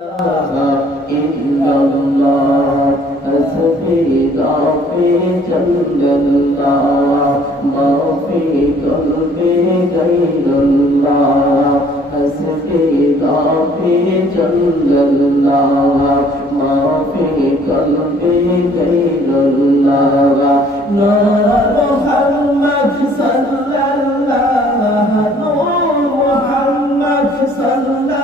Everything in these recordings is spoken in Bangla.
إلا الله حسبي في جنب الله ما في قلبي غير الله حسبي في جنب الله ما في قلبي غير الله نور محمد صلى الله نور محمد صلى الله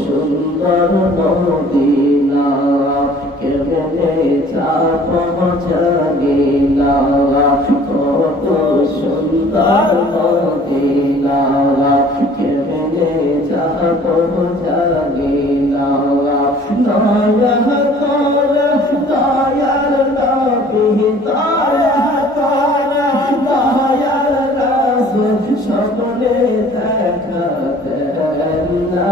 সুন্দর মদিনা কেমনে যাব জানিনা কত সুন্দর মদিনা কেমনে যাব জানিনা দয়া কর দয়ার নবী দয়া কর দয়ার রাসূল সকলে দেখা দেন না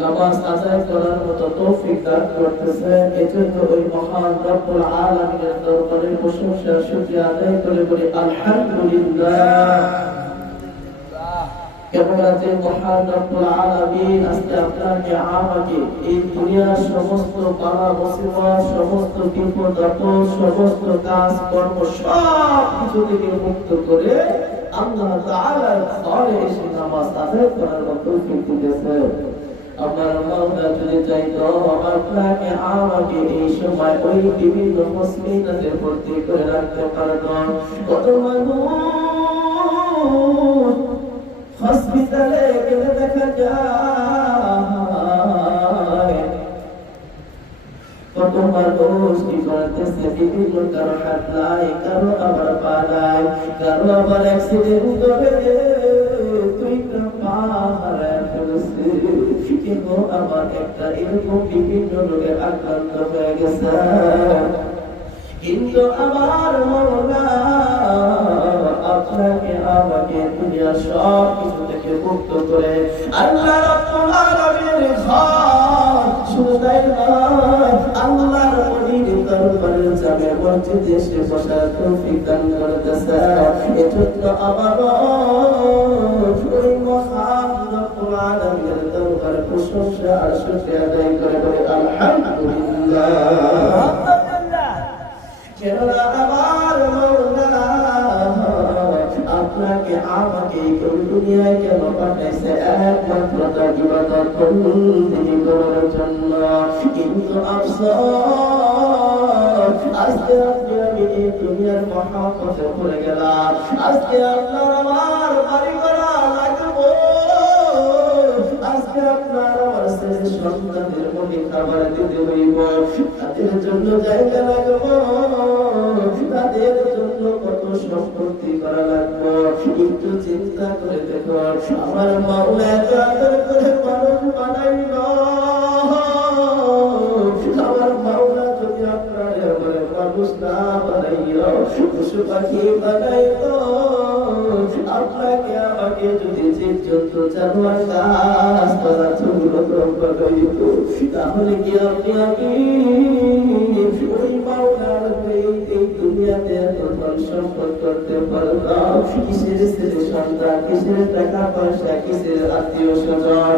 নামাজ আদায় করার মতো তৌফিক দান করতেছেন। এজন্য ওই মহান রব্বুল আলামিনের দরবারে প্রশংসা শুকরিয়া আদায় করে বলি আলহামদুলিল্লাহ। কেবল যে মহান রব্বুল আলামিন আজকে আপনাকে আমাকে এই দুনিয়ার সমস্ত বালা মুসিবত, সমস্ত বিপদ আপদ, সমস্ত কাজ কর্ম সব কিছু থেকে মুক্ত করে আল্লাহ তাআলার ঘরে এসে নামাজ আদায় করার মতো তৌফিক দিয়েছেন। আমার মাওলা যদি চাইতো আপনাকে আমাকে এই সময় ওই বিভিন্ন মুসলিমতে ভর্তি করে রাখতে পারত। কত মানুষ হসপিটালে গেলে দেখা যায়, কত মানুষ কি করতেছে বিভিন্ন কারো হাত নাই, কারো আবার পা নাই, কারো আবার অ্যাক্সিডেন্ট করে তুই পা হারায় ফেলছে, কিন্তু আবার একটা এরকম বিভিন্ন রোগে আক্রান্ত হয়ে গেছে। কিন্তু আমার মাওলা আপনাকে আমাকে দুনিয়ার সব কিছু থেকে মুক্ত করে আল্লাহ রাব্বুল আলামিনের ঘর শুধু তাই নয়, আল্লাহর ওলির দরবারে যাবে মসজিদে এসে বসার তৌফিক দান করতেছে। এজন্য আমার ওই মহান রব্বুল আলামিনের দরবারে প্রশংসা আর শুকরিয়া আদায় করে বলে আলহামদুলিল্লাহ। কেননা আমার মাওলা আপনাকে আমাকে দুনিয়ায় কেন পাঠাইছে? একমাত্র তার ইবাদত বন্দেগী করার জন্য। কিন্তু আফসোস, আজকে আপনি আমি এই দুনিয়ার মহাপথে পড়ে গেলাম। আজকে আপনার আমার বাড়ি করা লাগবো, আজকে আপনার আমার ছেলে সন্তানদের মনে খাবার দিতে হইব, তাদের জন্য জায়গা লাগবো, তাদের জন্য কত সম্পত্তি করা লাগবে। একটু চিন্তা করে দেখো, আমার মাওলা এত আদর করে মানুষ বানাইল, আমার মাওলা যদি আপনার আমার মানুষ না বানাইল, পশু পাখি বানাইল, আপনাকে আমাকে যদি জীবজন্তু জানোয়ার গাছপালা ছোট বানাইত, তাহলে কি আপনি আমি ওই মাওলার এই দুনিয়াতে এত ধন সম্পদ করতে পারতাম? কিসের ছেলে সন্তান, কিসের টাকা পয়সা, কিসের আত্মীয় স্বজন,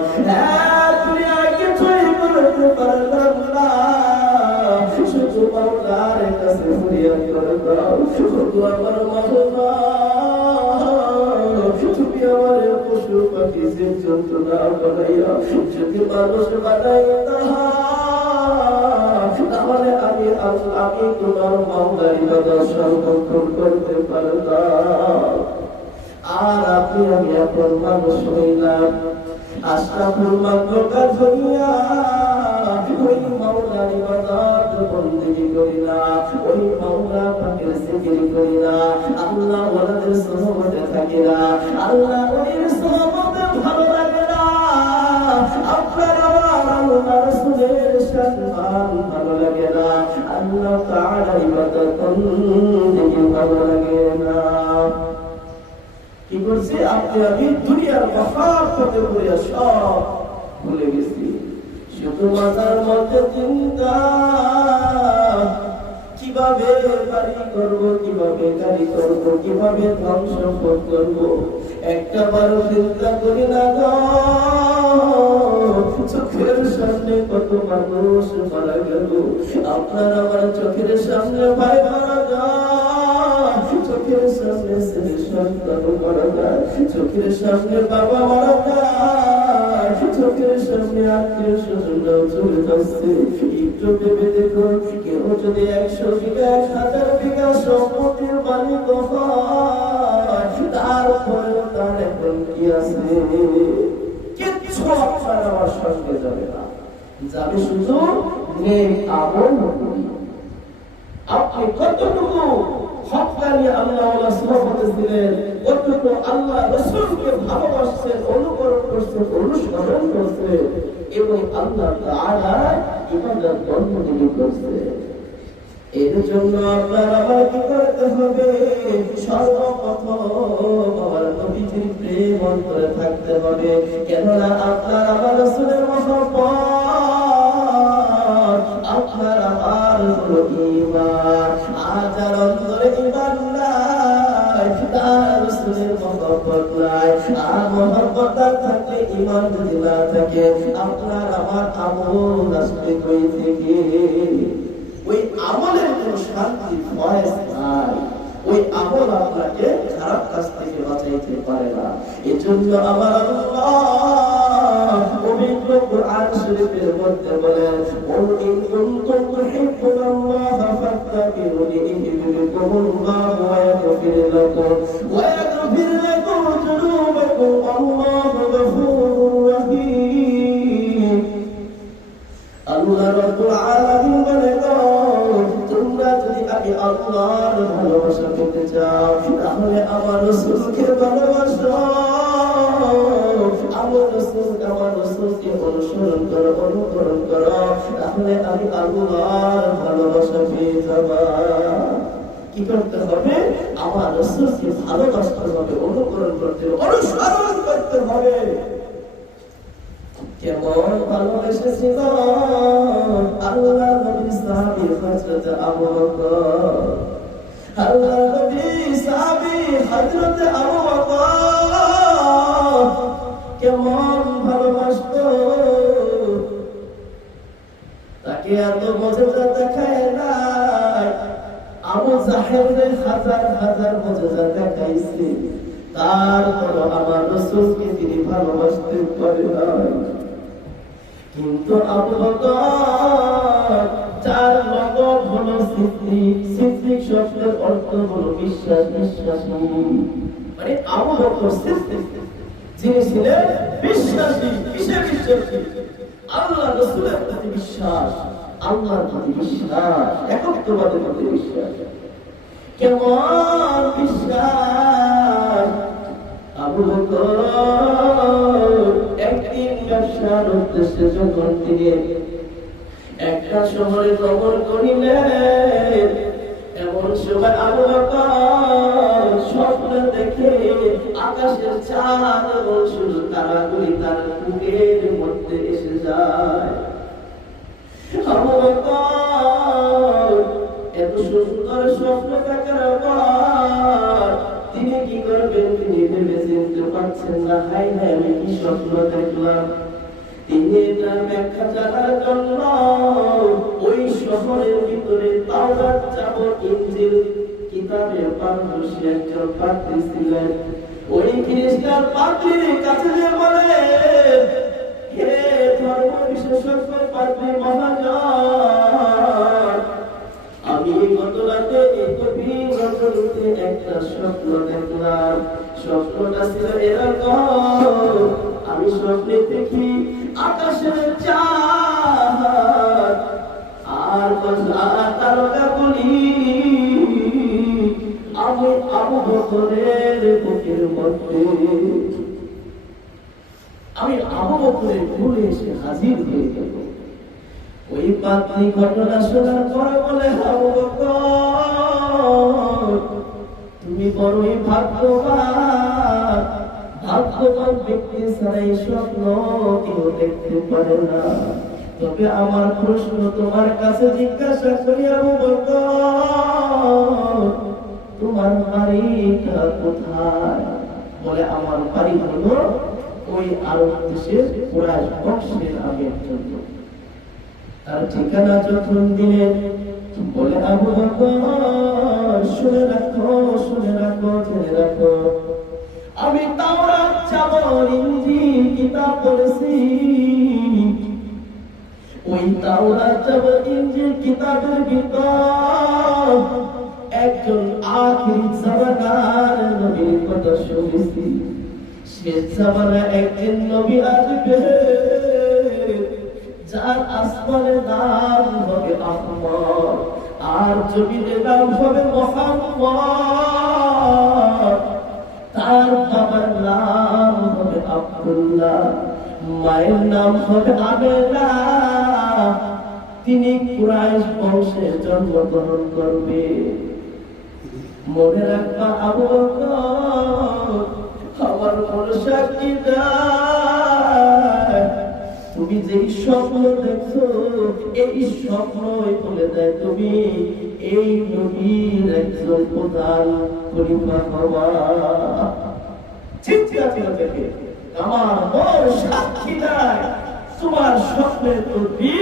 দুনিয়া কিছুই করতে পারলাম না। শুধু মাওলার কাছে ফরিয়াদ করতাম, শুধু আমার মাওলা তুমি আমার পশু পাখি জীবজন্তু না বানাইয়া যদি মানুষ বানাইতা, তাহলে আমি তোমার মাওলার ইবাদত সংরক্ষণ করতে পারতাম। আর আপনি আমি এখন মানুষ হইলাম, আশরাফুল মাখলুকাত হইয়া ওই মাওলার ইবাদত বন্দেগী করি না, ওই মাওলা পাকের জিকির করি না, আল্লাহ ওয়ালাদের সুহবতে থাকি না, আল্লাহ ওলির সুহবতে ভালো লাগে না, আপনার আমার আল্লাহ রাসূলের সম্মান ভালো লাগে না, আল্লাহ তাআলা ইবাদত বন্দেগী ভালো লাগে না। কি করছে? আপনি আমি দুনিয়ার মহাপথে ঘুরে সব ভুলে গেছি। শুধু মাথার মধ্যে চিন্তা, কিভাবে বাড়ি করবো, কিভাবে গাড়ি করবো, কিভাবে ধন সম্পদ করবো, একটা বারো চিন্তা করি না গো। চোখের সামনে কত মানুষ মারা গেল, আপনার আমার চোখের সামনে ভাই মারা যায়, চোখের সামনে ছেলে সন্তান মারা যায়, চোখের সামনে বাবা মারা যায়, চোখের সামনে আত্মীয় স্বজনরাও চলে যাচ্ছে। একটু ভেবে দেখো, কেউ যদি 100 বিঘা 1000 বিঘা সম্পত্তির মালিক হয়, তারপরেও তার এখন কি আছে? কিচ্ছু আপনার আমার সঙ্গে যাবে না, যাবে শুধু নেক আমল। আপনি কতটুকু হক্কানি আল্লাহ সুবহানাহু ছিলেন, কতটুকু আল্লাহ রাসূলকে ভালোবাসছেন, অনুকরণ করছেন, অনুসরণ করছেন এবং আল্লাহ তাআলা ইবাদত বন্দেগী করছেন। এর জন্য আপনার আমার কি করতে হবে? সর্বপ্রথম আমার নবীজির প্রেম অন্তরে থাকতে হবে। কেননা আপনার আমার রাসূলের মহব্বত, আপনার আমার হলো ঈমান। আজ আর অন্তরে ঈমান নাই, তার রাসূলের মহব্বত নাই। আর মহব্বত থাকলে, ঈমান যদি না থাকে, আপনার আমার আমল আসবে কই থেকে? ওই আমলের কোনো শান্তি ফয়েজ নাই, ওই আমল আপনাকে খারাপ কাজ থেকে বাঁচাইতে পারে না। এজন্য আমার আল্লাহ পবিত্র কুরআন শরীফের মধ্যে বলেন, কুল ইন কুনতুম তুহিব্বুনাল্লাহা ফাত্তাবিউনি ইউহিব্বুকুমুল্লাহু ওয়া ইয়াগফির লাকুম যুনুবাকুম আল্লাহু গফুরুর রহিম। আল্লাহ রাব্বুল আলামিন বলেন, তোমরা যদি আমি আল্লাহর ভালোবাসা পেতে চাও, তাহলে আমার রাসূলকে ভালোবাসো। আমার রাসূলকে অনুসরণ করো, অনুকরণ করো, তাহলে আমি আল্লাহর ভালোবাসা পেয়ে যাবা। কি করতে হবে? আমার রাসূলকে ভালোবাসতে হবে, অনুকরণ করতে হবে, অনুসরণ করতে হবে। কেমন ভালোবেসেছিল আল্লাহ নবীর সাহাবী হযরত আবু বকর, আল্লাহ নবীর সাহাবী হযরত আবু বকর কেমন ভালোবাসতো। তাকে এত মুজিজা দেখায় নাই, আবু জাহেলকে হাজার হাজার মুজিজা দেখাইছে, তারপর আমার রাসূলকে তিনি ভালোবাসতে পারে নাই। কিন্তু আবু বকর চার লকব হলো সিদ্দিক, সিদ্দিক শব্দের অর্থ হলো বিশ্বাস, বিশ্বাসী। মানে আবু বকর সিদ্দিক যিনি ছিলেন বিশ্বাসী। কিসের বিশ্বাসী? আল্লাহ রাসূলের প্রতি বিশ্বাস, আল্লাহর প্রতি বিশ্বাস, একত্ববাদের প্রতি বিশ্বাস। কেমন বিশ্বাস! আবু বকর একদিন ব্যবসার উদ্দেশ্যে যখন তিনি একটা শহরে ভ্রমণ করিলেন, এমন সময় আবু বকর স্বপ্ন দেখে আকাশের চাঁদ এবং সূর্য তারাগুলি তার বুকের মধ্যে এসে যায়। আবু বকর এত সুন্দর স্বপ্ন দেখার পর তিনি কি করবেন তিনি ভেবে চিনতে পারছেন না। হাই হাই, আমি কি স্বপ্ন দেখলাম? তিনি তার ব্যাখ্যা জানার জন্য ওই শহরের ভিতরে তাওরাত, জাবর, ইনজিল কিতাবের পারদর্শী একজন পাদ্রী ছিলেন। ওই খ্রিস্টান পাদ্রীর কাছে যে বলে, হে ধর্ম বিশেষজ্ঞ পাদ্রী মহাজন, আমি গত রাতে গভীর রজনীতে একটা স্বপ্ন দেখলাম। স্বপ্নটা ছিল এরকম, আমি স্বপ্নে দেখি আকাশের চাঁদ আর তারকাগুলি আমি আবু বকরের বুকের মধ্যে, আমি আবু বকরের কোলে এসে হাজির হয়ে গেল। ওই পাত্রী ঘটনা শোনার পরে বলে, আবু বকর তুমি বড়ই ভাগ্যবান, ভাগ্যবান ব্যক্তি ছাড়া এই স্বপ্ন কেউ দেখতে পারে না। তবে আমার প্রশ্ন তোমার কাছে জিজ্ঞাসা করি, আবু বকর তোমার বাড়িটা কোথায়? বলে, আমার বাড়ি হলো ওই আরব দেশের কুরাইশ বংশের আগের জন্য। তার ঠিকানা যখন দিলেন, বলে, আবু বকর শুনে রাখো, শুনে রাখো, জেনে রাখো, আমি তাওরাত, জাবর, ইনজিল কিতাব পড়েছি। ওই তাওরাত, জাবর, ইনজিল কিতাবের ভিতর একজন আখির জামানার নবীর কথা শুনেছি। শেষ জামানা একজন নবী আসবে, যার আসমানের নাম হবে আহমদ আর জমিনের নাম হবে মুহাম্মদ। তার বাবার নাম হবে আব্দুল্লাহ, মায়ের নাম হবে আমেনা। তিনি কুরাইশ বংশে জন্মগ্রহণ করবে। মনে রাখবা আবু বকর, আমার মনে সাক্ষী দেয়, তুমি যেই স্বপ্ন দেখছো এই স্বপ্নই বলে দেয় তুমি এই নবীর একজন প্রধান খলিফা হবা। চিন্তা করে দেখে, আমার মন সাক্ষী দেয় তোমার স্বপ্নের প্রতি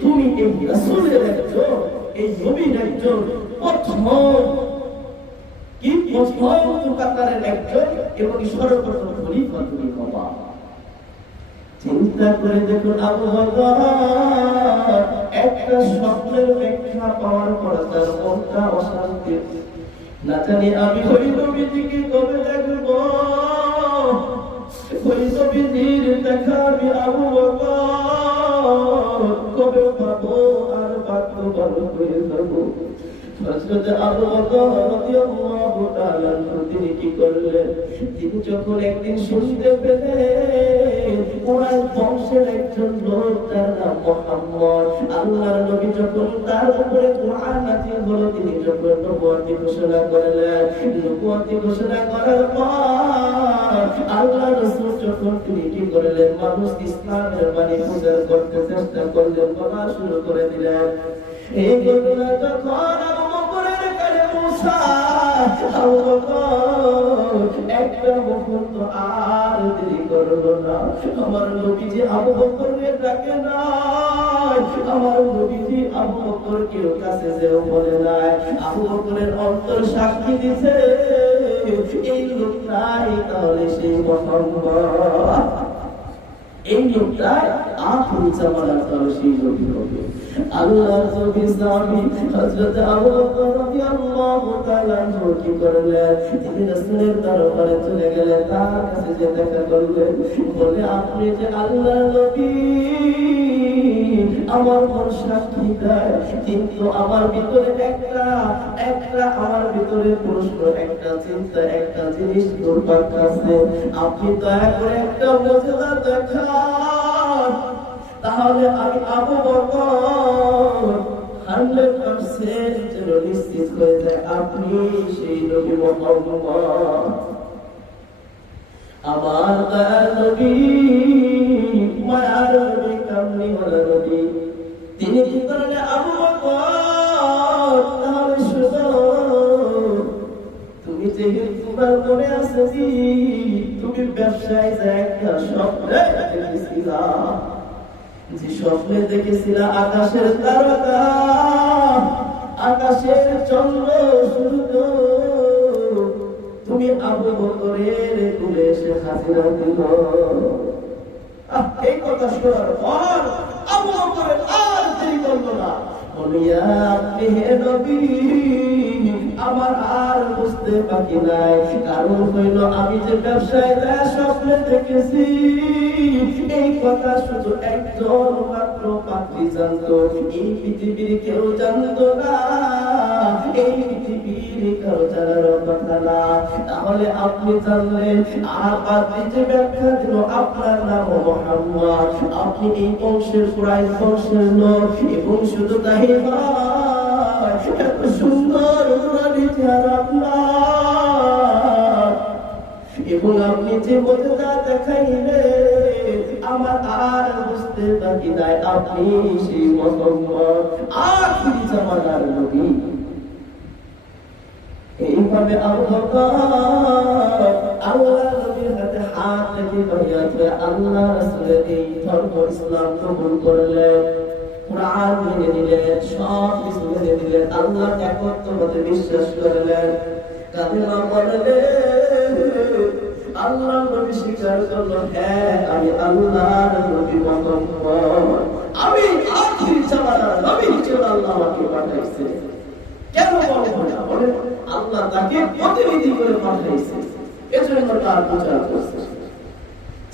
তুমি এই রাসূলের একজন, এই নবীর একজন প্রথম কাতারের একজন এবং সর্বপ্রথম খলিফা তুমি হবা। চিন্তা করে দেখুন আবু বকর একটা স্বপ্নের ব্যাখ্যা পাওয়ার পর তার মনটা অশান্তি। না জানি আমি ওই নবীজিকে কবে দেখবো, ওই নবীজির দেখা আমি আবু বকর কবে পাবো, আর ভাগ্যবান হয়ে যাবো। হযরত আবু বকর রাদিয়াল্লাহু তাআলা তিনি কি করলেন? তিনি যখন একদিন শুনতে পেলেন কুরাইশ বংশের একজন লোক তার নাম মুহাম্মদ, আল্লাহর নবী যখন তার উপরে কুরআন নাযিল হলো, তিনি যখন নবুয়তি ঘোষণা করলেন, নবুয়তি ঘোষণা করার পর আল্লাহর রাসূল যখন তিনি কি করলেন? মানুষ ইসলামের বাণী প্রচার করতে চেষ্টা করলেন, বলা শুরু করে দিলেন। এই ঘটনা যখন আবু বকরের কানে মুসা, আবু বকর একটা মুহূর্ত আর দেরি করলো না। আমার নবীজি আবু বকরের ডাকে নাই, আমার নবীজি আবু বকরকে কাছে যেও বলে নাই। আবু বকরের অন্তর সাক্ষী দিছে এই লোকটাই তাহলে সেই মুহাম্মদ, এই লোকটাই আখিরি জামানার তাহলে সেই নবী হবে। আল্লাহর নবী সাহাবী হযরত আবু বকর রাদিয়াল্লাহু তাআলা কি করলেন? তিনি রাসূলের দরবারে চলে গেলেন, তার কাছে যে দেখা করলেন, বলে আপনি যে আল্লাহর নবী আমার মন সাক্ষী দেয়, কিন্তু আমার ভিতরে একটা আমার ভিতরে প্রশ্ন, একটা চিন্তা, একটা জিনিস ঘুরপাক খাচ্ছে। আপনি দয়া করে একটা মুজিজা দেখান, তাহলে আমি আবু বকর 100% নিশ্চিত হয়ে যায় আপনি সেই নবী মুহাম্মদ, আমার দয়ার নবী, মায়ার নবী, কামলিওয়ালা নবী। তিনি কি করলেন? আবু বকর তাহলে শুনো, তুমি যেহেতু তোমার মনে আছে তুমি ব্যবসায় যে একটা স্বপ্নে দেখেছিলা, যে স্বপ্নে দেখেছিলা আকাশের তারকা, আকাশের চন্দ্র সূর্য, তুমি আবু বকরের কোলে এসে হাজিরা দিল। এই কথা শোনার পর আবু বকরের আর দেরি করলো না, বলিয়া আপনি হে নবী, আমার আর বুঝতে বাকি নাই। কারণ হইল আমি যে ব্যবসায় স্বপ্নে দেখেছি, এই কথা শুধু একজন মাত্র পাত্রী জানতো, এই পৃথিবীর কেউ জানতো না, এই পৃথিবীর কেউ জানার কথা না। তাহলে আপনি জানলেন, আর পাত্রী যে ব্যাখ্যা দিল আপনার নাম মুহাম্মদ, আপনি এই বংশের কুরাইশ বংশের লোক, এবং শুধু তাই নয়, এত সুন্দর চেহারা আপনার, এবং আপনি যে মুজিজা দেখাইলেন, আমার আর বুঝতে বাকি নাই আপনি সেই মুহাম্মদ, আখিরি জামানার নবী। এইভাবে আবু বকর আল্লাহর নবীর হাতে হাত রেখে বাইয়াত করে আল্লাহ রাসূলের এই ধর্ম ইসলাম কবুল করলেন, কুরআন মেনে নিলেন, সব কিছু মেনে নিলেন, আল্লাহর একত্ববাদে বিশ্বাস করলেন, কালেমা পড়লেন। আল্লাহর নবী স্বীকার করলো, হ্যাঁ আমি আল্লাহর নবী মুহাম্মদ, আমি আখিরি জামানার নবী হিসেবে আল্লাহ আমাকে পাঠাইছে। কেন বলবো না? বলে আল্লাহ তাকে প্রতিনিধি করে পাঠাইছে, এজন্য তার প্রচার করছে।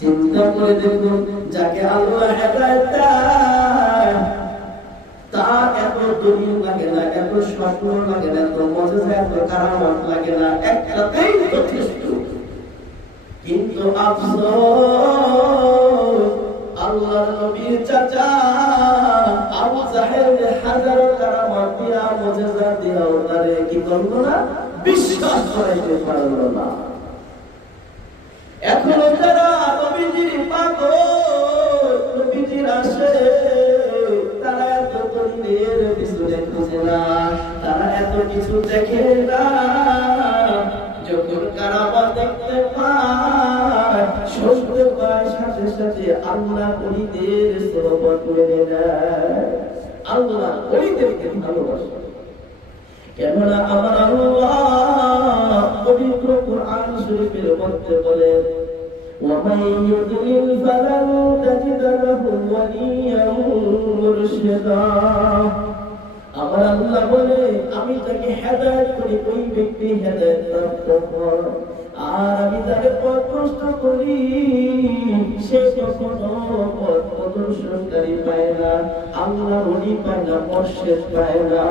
চিন্তা করে দেখুন, যাকে আল্লাহ হেদায়েত দেয় তার এত দলিল লাগে না, এত স্বপ্ন লাগে না, এত মুজিজা, এত কারামত লাগে না, একটাতেই যথেষ্ট। কিন্তু আফসোস, আল্লাহর নবীর চাচা আবু জাহেল হাজারো কারামত দিয়া মুজিজা দিয়া ওনারে কি করলো না? বিশ্বাস করাইতে পারলো না। এখনো যারা নবীজির পাগল, নবীজির আসে, তারা এত তন্দের পিছনে খুঁজে না, তারা এত কিছু দেখে না। যখন কারামত দেখতে পায়, শুনতে পায়, সাথে সাথে আল্লাহ ওলিদের সোহবত মেনে নেয়, আল্লাহ ওলিদেরকে ভালোবাসে। কেননা আমার আল্লাহ পবিত্র কুরআন শরীফের মধ্যে বলেন, وَمَن يُضْلِلْ فَلَن تَجِدَ لَهُ وَلِيًّا مُرْشِدًا। আমার আল্লাহ বলে, আমি তাকে হেদায়েত করি, ওই ব্যক্তি হেদায়েত প্রাপ্ত হয়, আর আমি তাকে পথভ্রষ্ট করি, সে কখনো পথ প্রদর্শনকারী পায় না, আল্লাহর ওলি পায় না, মুর্শিদ পায় না।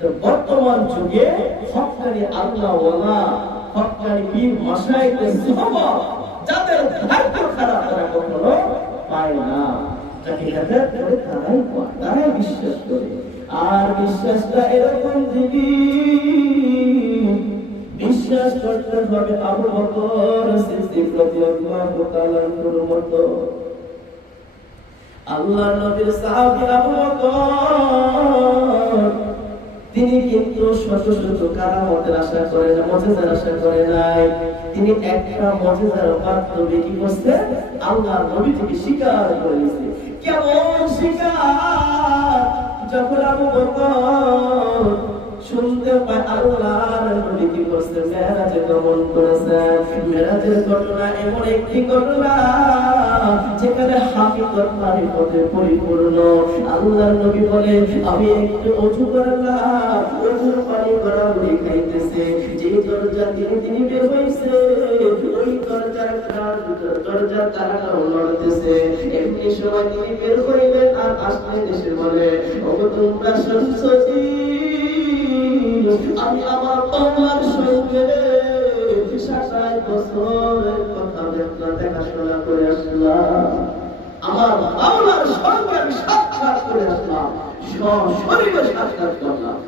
তো বর্তমান যুগে হক্কানি আল্লাহওয়ালা, হক্কানি পীর মাশায়েখদের সুহবত যাদের ভাগ্য খারাপ তারা কখনো পায় না। যাকে হেদায়েত করে তারাই পায়, তারাই বিশ্বাস করে। আর বিশ্বাসটা এরকম দিবি, বিশ্বাস করতে হবে আবু বকর সিদ্দিক রাদিয়াল্লাহু তাআলা আনহুর মতো। আল্লাহর নবীর সাহাবী আবু বকর তিনি কিন্তু শত শত কারামতের আশা করে না, মুজিজার আশা করে নাই। তিনি একটা মুজিজার মাধ্যমে কি করছে? আল্লাহর নবীকে স্বীকার করে নিয়েছে। কেমন স্বীকার? যখন আবু বকর শুনতে পায় আল্লাহর নবী কি করছে, মেরাজে গমন করেছে। মেরাজের ঘটনা এমন একটি ঘটনা যেখানে হাকিকত মারিফতে পরিপূর্ণ। আল্লাহর নবী বলে, আমি একটু ওযু করলাম, ওযুর পানি গড়াগড়ি খাইতেছে। যে দরজা তিনি বের হইছে, ওই দরজার তালাটাও নড়তেছে। এমনি সময় তিনি বের হইবেন আর আসলে দেশে বলে, ওগো তোমরা শুনছো? আমি আমার বাবার সঙ্গে 27 বছরের কথা দেখাশোনা করে আসলাম, আমার বাবার সঙ্গে আমি সাক্ষাৎ করে আসলাম, সশরীরে সাক্ষাৎ করলাম।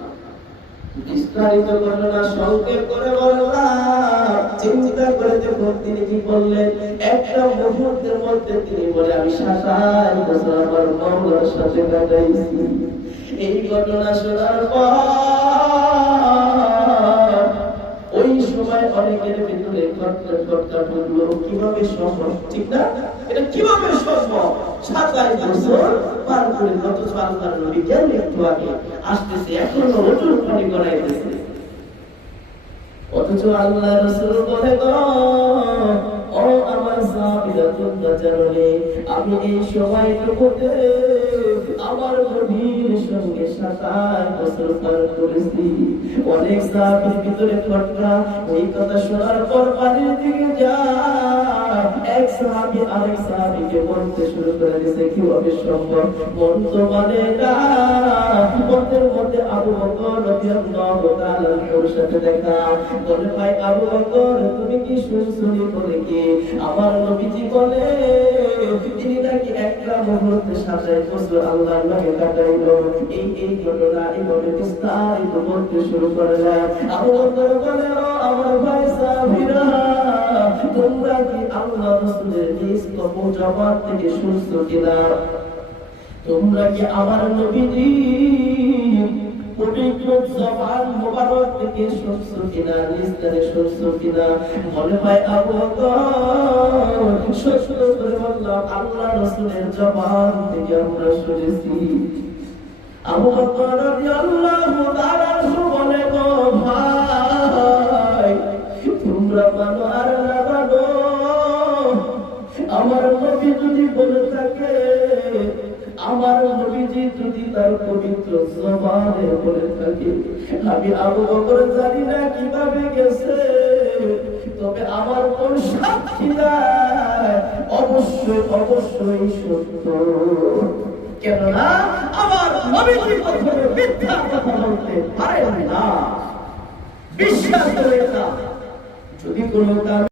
বিস্তারিত ঘটনা সংক্ষেপ করে বললাম। চিন্তা করে দেখুন তিনি কি বললেন। একটা মুহূর্তের মধ্যে তিনি বলে, আমি 27 বছর আমার বাবার সাথে কাটাইছি। এই ঘটনা শোনার পর ওই সময় অনেকের ভিতরে খটকা ঢুকলো, কিভাবে সম্ভব? ঠিক না? এটা কিভাবে সম্ভব? 27 বছর পার করে কত আল্লাহর নবী কেন একটু আগে আসতেছে, এখনো ওজুর পানি করাইতেছে। অথচ আল্লাহ রাসূল বলে, ও আমার সাহাবীরা, তোমরা জানো আমি এই সময়টুকুতে আমার নবীর সঙ্গে 27 বছর পার করেছি। অনেক সাহাবীর ভিতরে ঘটনা, ওই কথা শোনার পর বাড়ির দিকে যায়। এক সাহাবী আরেক সাহাবীকে বলতে শুরু করে দিয়েছে, কিভাবে সম্ভব? মন তো মানে না। মনের মধ্যে আবু বকর রাদিয়াল্লাহু তাআলা আনহুর সাথে দেখা। বলে, ভাই আবু বকর, তুমি কি শুনছনি? বলে কি? আমার নবীজি বলে তিনি নাকি একটা মুহূর্তে 27 বছর আল্লাহর নামে কাটাইলো। এই ঘটনা এইভাবে বিস্তারিত বলতে শুরু করলেন। আবু বকর বলে, আমার ভাই সাহাবীরা, তোমরা কি আল্লাহ রাসূলের নিজ কবর জবান থেকে শুনছো কিনা? তোমরা কি আমার নবীজি পবিত্র জবান মোবারক থেকে শুনছো কিনা, নিস্তারে শুনছো কিনা? বলে, ভাই আবু বকর, সত্য করে বললাম, আল্লাহ রাসূলের জবান থেকে আমরা শুনেছি। আবু বকর রাদিয়াল্লাহু তাআলা বলে, গো ভাই, তোমরা মানো আর না মানো, আমার নবী যদি বলে থাকে, আমার নবীজি যদি তার পবিত্র জবানে বলে থাকে, আমি আবু বকর জানি না কিভাবে গেছে, তবে আমার কোন সাক্ষী নাই, অবশ্যই অবশ্যই সত্য। কেননা আমার নবীজি কখনো মিথ্যা কথা বলতে পারে না। বিশ্বাস করে না। যদি কোনো